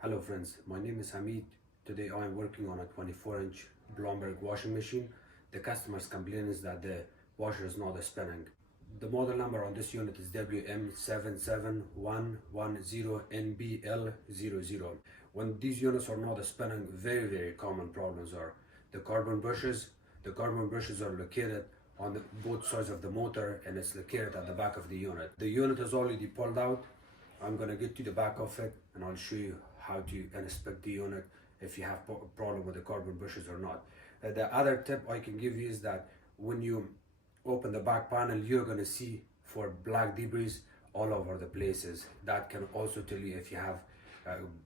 Hello friends, my name is Hamid. Today I am working on a 24-inch Blomberg washing machine. The customer's complaint is that the washer is not spinning. The model number on this unit is WM77110NBL00. When these units are not spinning, very common problems are the carbon brushes. The carbon brushes are located on both sides of the motor and it's located at the back of the unit. The unit is already pulled out. I'm gonna get to the back of it and I'll show you how to inspect the unit if you have a problem with the carbon brushes or not. The other tip I can give you is that when you open the back panel, you're gonna see for black debris all over the places. That can also tell you if you have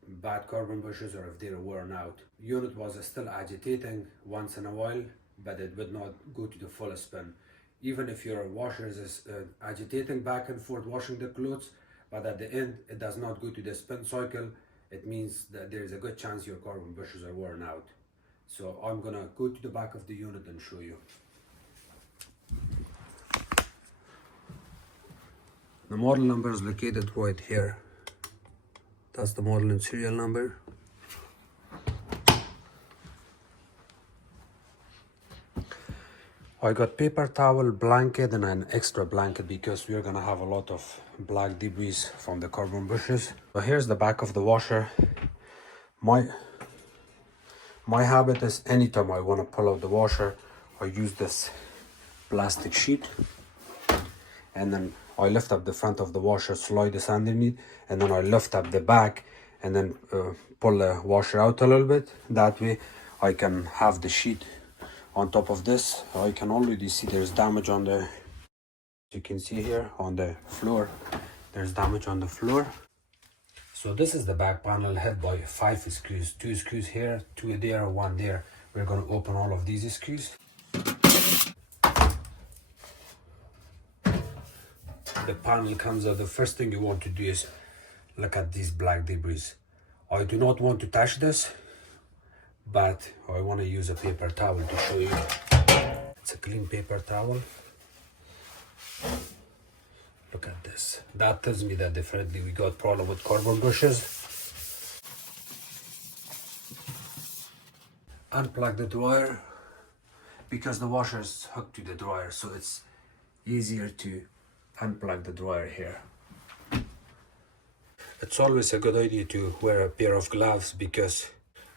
bad carbon brushes or if they're worn out. Unit was still agitating once in a while, but it would not go to the full spin. Even if your washer is agitating back and forth washing the clothes, but at the end it does not go to the spin cycle, it means that there is a good chance your carbon brushes are worn out. So I'm gonna go to the back of the unit and show you. The model number is located right here. That's the model and serial number. I got paper towel, blanket and an extra blanket because we're gonna have a lot of black debris from the carbon brushes. So here's the back of the washer. My habit is anytime I want to pull out the washer, I use this plastic sheet and then I lift up the front of the washer, slide this underneath, and then I lift up the back and then pull the washer out a little bit. That way I can have the sheet on top of this. I can already see there's damage on the, you can see here on the floor, there's damage on the floor. So this is the back panel held by 5 screws, 2 screws here, 2 there, 1 there. We're going to open all of these screws. The panel comes out. The first thing you want to do is look at these black debris. I do not want to touch this, but I want to use a paper towel to show you. It's a clean paper towel. Look at this. That tells me that definitely we got problem with carbon brushes. Unplug the dryer because the washer is hooked to the dryer, so it's easier to unplug the dryer here. It's always a good idea to wear a pair of gloves because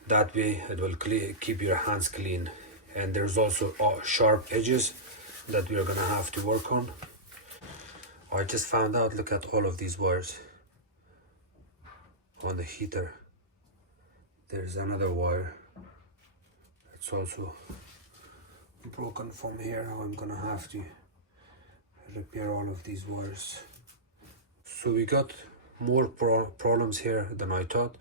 that way it will keep your hands clean. And there's also sharp edges that we are gonna have to work on. I just found out, look at all of these wires on the heater. There's another wire. It's also broken from here. I'm gonna have to repair all of these wires. So we got more problems here than I thought.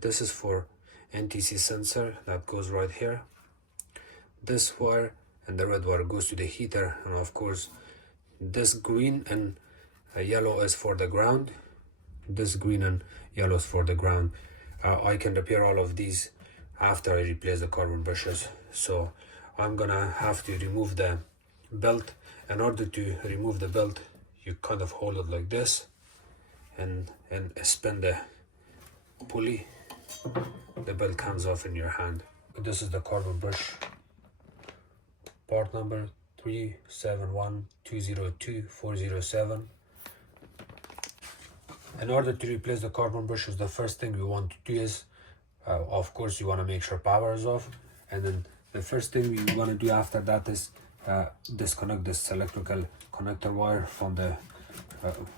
This is for NTC sensor that goes right here. This wire and the red wire goes to the heater, and of course this green and yellow is for the ground. This green and yellow is for the ground. I can repair all of these after I replace the carbon brushes. So I'm gonna have to remove the belt. In order to remove the belt, you kind of hold it like this and spin the pulley. The belt comes off in your hand. This is the carbon brush, part number 371202407. In order to replace the carbon brushes, the first thing we want to do is, of course, you want to make sure power is off. And then the first thing we want to do after that is disconnect this electrical connector wire from the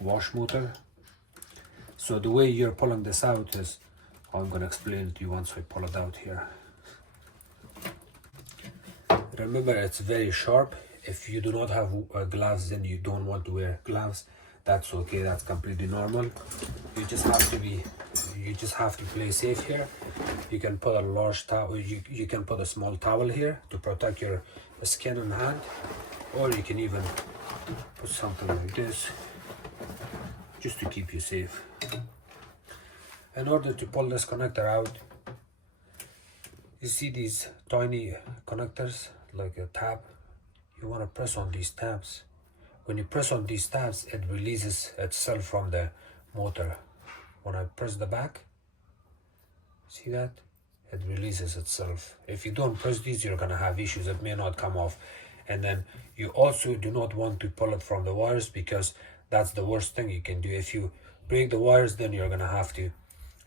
wash motor. So the way you're pulling this out is, I'm going to explain it to you once I pull it out here. Remember, it's very sharp. If you do not have gloves and you don't want to wear gloves, that's okay. That's completely normal. You just have to play safe here. You can put a large towel. You can put a small towel here to protect your skin and hand, or you can even put something like this just to keep you safe. In order to pull this connector out, you see these tiny connectors like a tab. You want to press on these tabs. When you press on these tabs, it releases itself from the motor. When I press the back, See that? It releases itself. If you don't press these, you're gonna have issues. It may not come off. And then you also do not want to pull it from the wires, because that's the worst thing you can do. If you break the wires, then you're gonna have to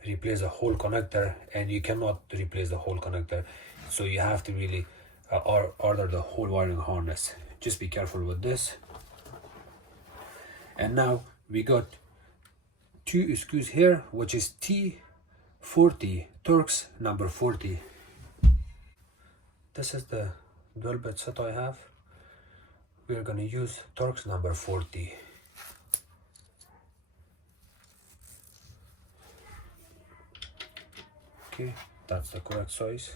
replace the whole connector, and you cannot replace the whole connector. So you have to really order the whole wiring harness. Just be careful with this. And now we got 2 screws here, which is T40 Torx number 40. This is the drill bit set I have. We're gonna use Torx number 40. Okay, that's the correct size.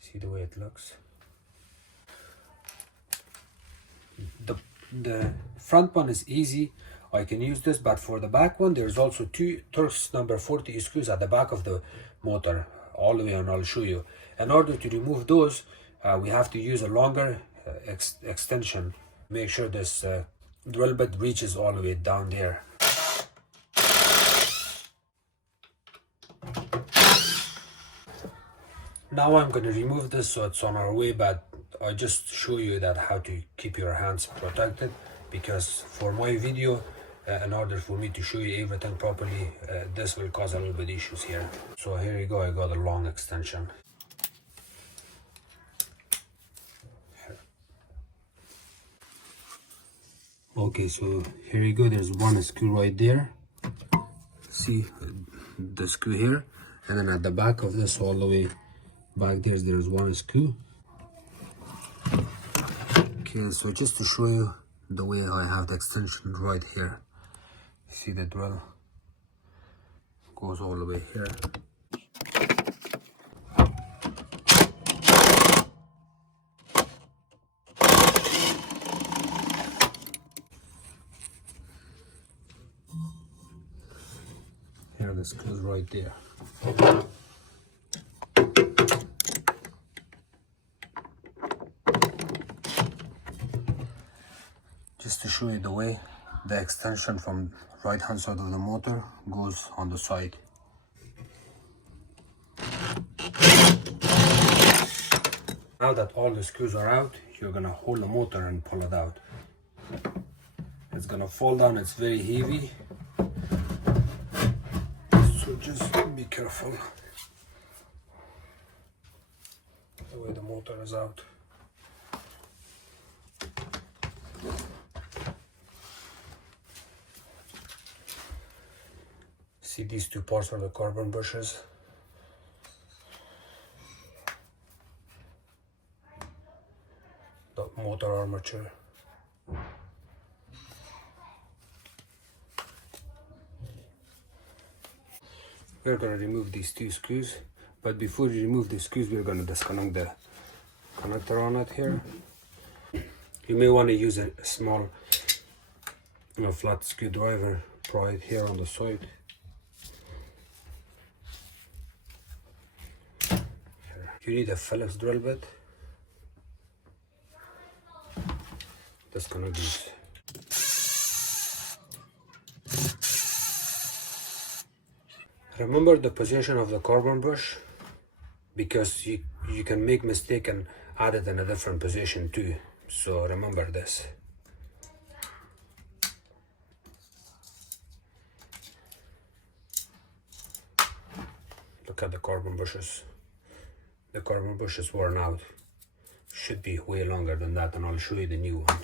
See the way it looks. The front one is easy, I can use this, but for the back one there's also 2 Torx number 40 screws at the back of the motor all the way, and I'll show you. In order to remove those, we have to use a longer extension. Make sure this drill bit reaches all the way down there. Now I'm going to remove this, so it's on our way, but I just show you that how to keep your hands protected, because for my video, in order for me to show you everything properly, this will cause a little bit issues here. So here you go, I got a long extension. Okay, so here you go, there's one screw right there. See the screw here, and then at the back of this all the way back there's one screw. Okay, so just to show you the way I have the extension right here. See the drill goes all the way here. Here the screws right there. Just to show you the way the extension from right hand side of the motor goes on the side. Now that all the screws are out, you're gonna hold the motor and pull it out. It's gonna fall down, it's very heavy, so just be careful the way the motor is out. See, these 2 parts are the carbon bushes. The motor armature. We're going to remove these 2 screws, but before you remove the screws, we're going to disconnect the connector on it here. You may want to use a small flat screwdriver right here on the side. You need a Phillips drill bit. Disconnect these. Remember the position of the carbon brush, because you can make mistake and add it in a different position too. So remember this. Look at the carbon bushes. The carbon bush is worn out. Should be way longer than that, and I'll show you the new one.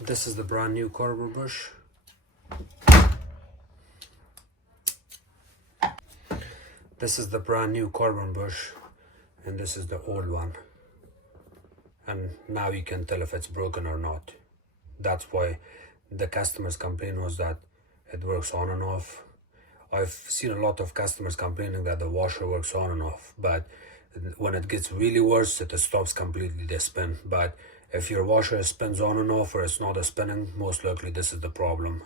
This is the brand new carbon bush. This is the brand new carbon bush, and this is the old one. And now you can tell if it's broken or not. That's why the customers' complaint was that it works on and off. I've seen a lot of customers complaining that the washer works on and off, but when it gets really worse, it stops completely the spin. But if your washer spins on and off, or it's not spinning, most likely this is the problem.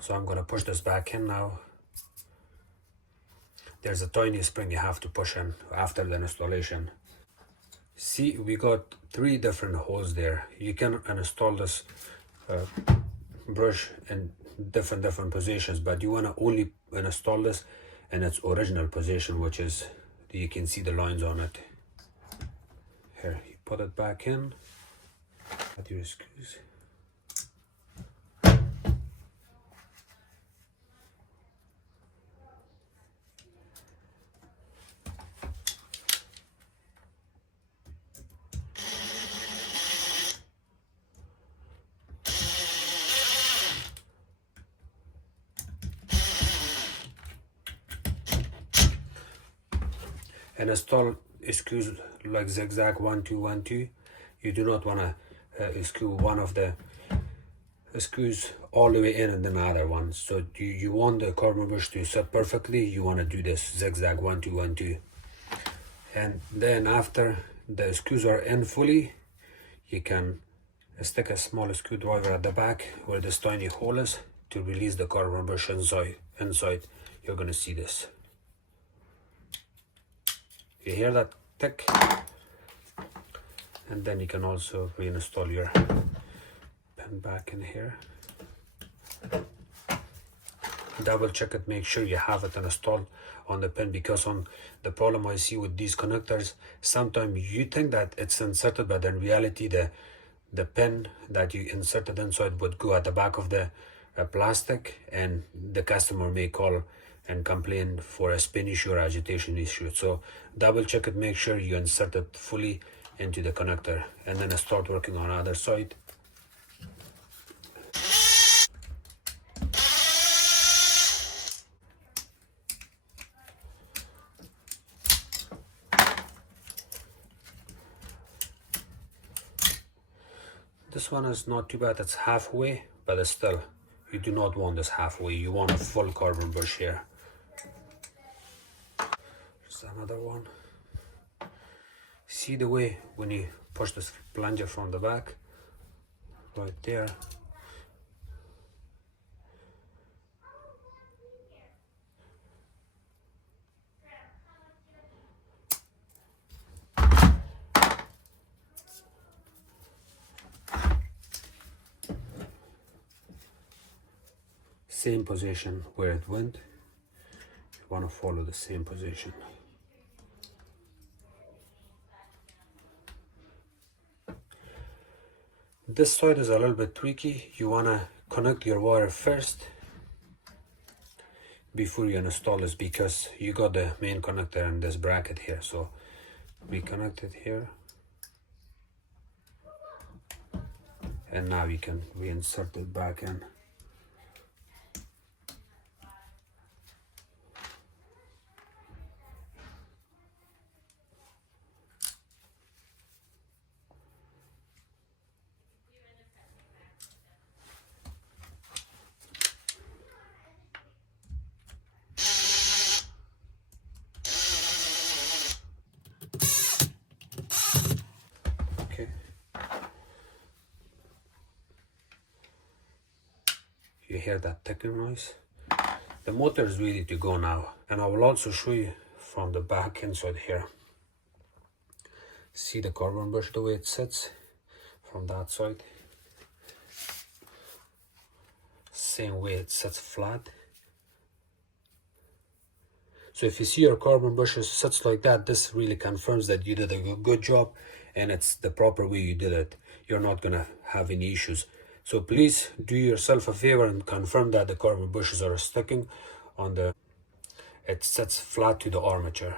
So I'm going to push this back in now. There's a tiny spring you have to push in after the installation. See, we got 3 different holes there. You can install this brush in different positions, but you want to only install this in its original position, which is, you can see the lines on it. Here, you put it back in at your screws. And install screws like zigzag 1 2 1 2. You do not want to screw one of the screws all the way in and then the other one. So you want the carbon bush to set perfectly, you want to do this zigzag 1 2 1 2. And then after the screws are in fully, you can stick a small screwdriver at the back where this tiny hole is to release the carbon bush inside. You're going to see this. You hear that tick? And then you can also reinstall your pin back in here. Double check it, make sure you have it installed on the pin, because on the problem I see with these connectors, sometimes you think that it's inserted, but in reality the pin that you inserted inside would go at the back of the plastic, and the customer may call and complain for a spin issue or agitation issue. So double check it, make sure you insert it fully into the connector, and then start working on the other side. This one is not too bad, it's halfway, but it's still, you do not want this halfway, you want a full carbon bush here. There's another one. See the way when you push this plunger from the back, right there. Same position where it went, you want to follow the same position. This side is a little bit tricky. You want to connect your wire first before you install this, because you got the main connector in this bracket here. So reconnect it here, and now you can reinsert it back in. Okay. You hear that ticking noise? The motor is ready to go now, and I will also show you from the back inside here. See the carbon bush, the way it sits from that side? Same way it sits flat. So if you see your carbon bushes sits like that, this really confirms that you did a good job and it's the proper way you did it. You're not gonna have any issues. So please do yourself a favor and confirm that the carbon bushes are sticking on the, it sits flat to the armature.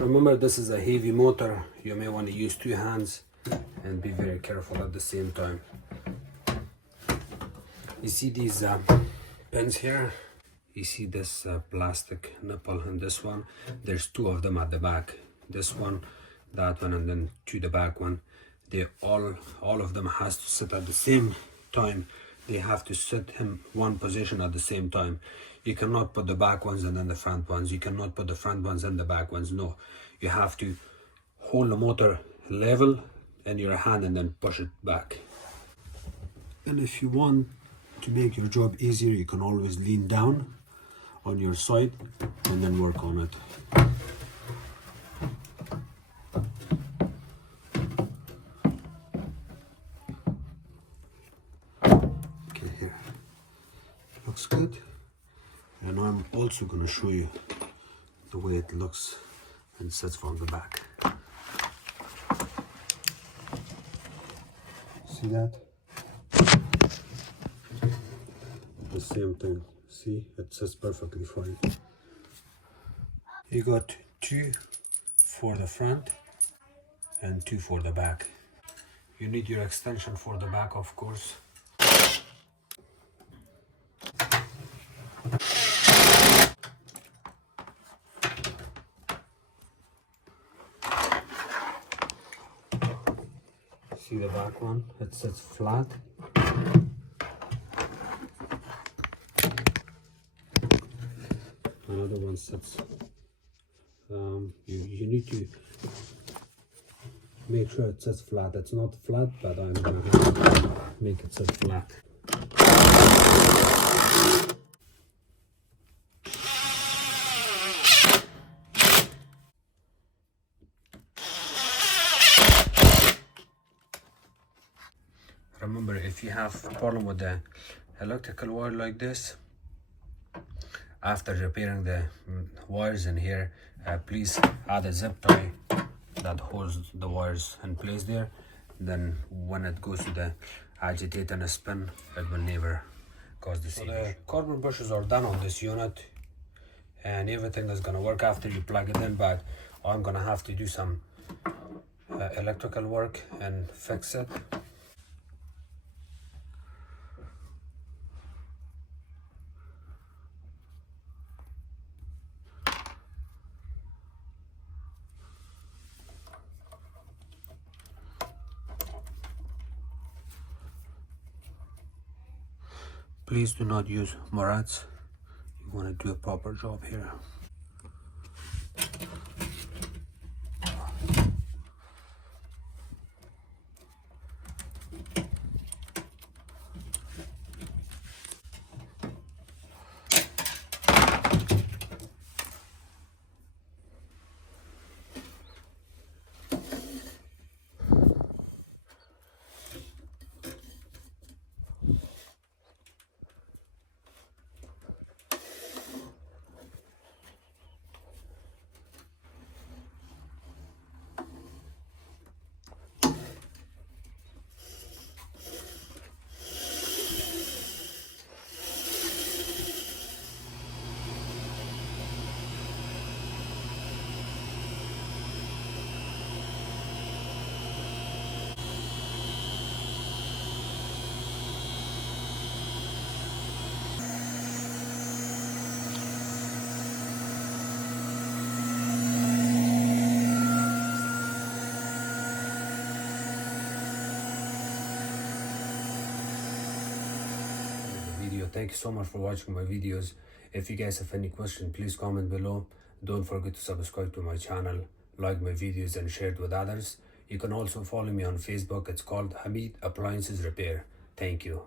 Remember, this is a heavy motor. You may want to use 2 hands and be very careful at the same time. You see these pins here? You see this plastic nipple and this one? There's 2 of them at the back. This one, that one, and then to the back one. They all of them has to sit at the same time they have to sit in one position at the same time. You cannot put the back ones and then the front ones. You cannot put the front ones and the back ones. No, you have to hold the motor level in your hand and then push it back. And if you want to make your job easier, you can always lean down on your side and then work on it. Okay, here. Looks good. And I'm also going to show you the way it looks and sits from the back. See that? The same thing. See, it sits perfectly fine. You got 2 for the front and 2 for the back. You need your extension for the back, of course. See the back one? It sits flat. Another one sits. You need to make sure it sits flat. It's not flat, but I'm going to make it sit flat. Remember, if you have a problem with the electrical wire like this, after repairing the wires in here, please add a zip tie that holds the wires in place there. Then when it goes to the agitate and spin, it will never cause the same. So the carbon bushes are done on this unit and everything is going to work after you plug it in, but I'm going to have to do some electrical work and fix it. Please do not use Marats. You want to do a proper job here. Thank you so much for watching my videos. If you guys have any questions, please comment below. Don't forget to subscribe to my channel, like my videos and share it with others. You can also follow me on Facebook. It's called Hamid Appliances Repair. Thank you.